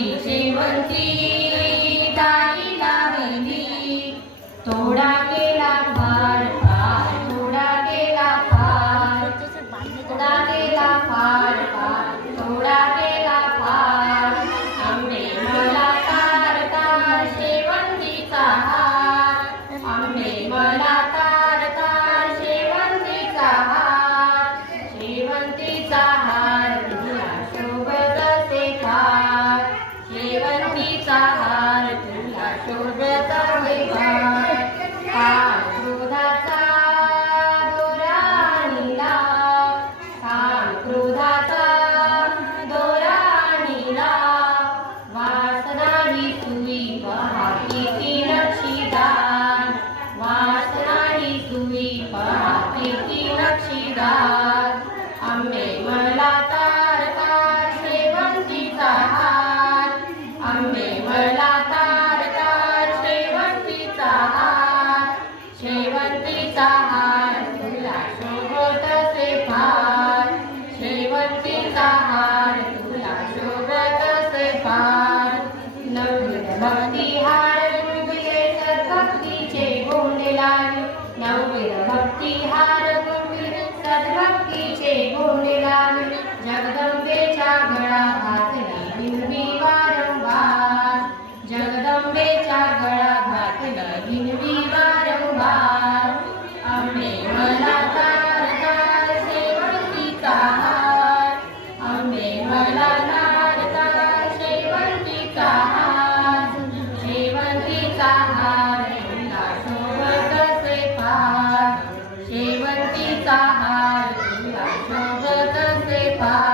माझी शेवंती दारी लावली, तोडा केला फार फार, तोडा केला फार, तोडा केला फार फार, तोडा केला फार. आंबे मला तार तार शेवंतीचा हार, आंबे मला तार तार शेवंतीचा हार, शेवंतीचा हार तुला शोभत असे फार, शेवंतीचा हार तुला शोभत असे फार. काम क्रोधाचा दोरा नीला, काम क्रोधाचा दोरा नीला, वासनाही सुई पहा किती नक्षीदार, वासनाही सुई पहा किती नक्षीदार. आंबे मला तार तार शेवंतीचा हार, आंबे मला तार तार शेवंतीचा हार, शेवंतीचा हार तुला शोभत असे फार, शेवंतीचा हार तुला शोभत असे फार. नववीर भक्ती हार गुंबिले सद्भक्तीचे गोंडे लावी, नववीर भक्ती हार गुंबिले सद्भक्तीचे गोंडे लावी. जगदंबेच्या गळा घातली हिरवी वारंवार, जगदंबेच्या गळा घातली हिरवी वारंवार. आंबे मला तार तार शेवंतीचा हार, आंबे मला तार तार शेवंतीचा हार, शेवंतीचा हार तुला शोभत असे फार, शेवंतीचा हार तुला शोभत असे फार.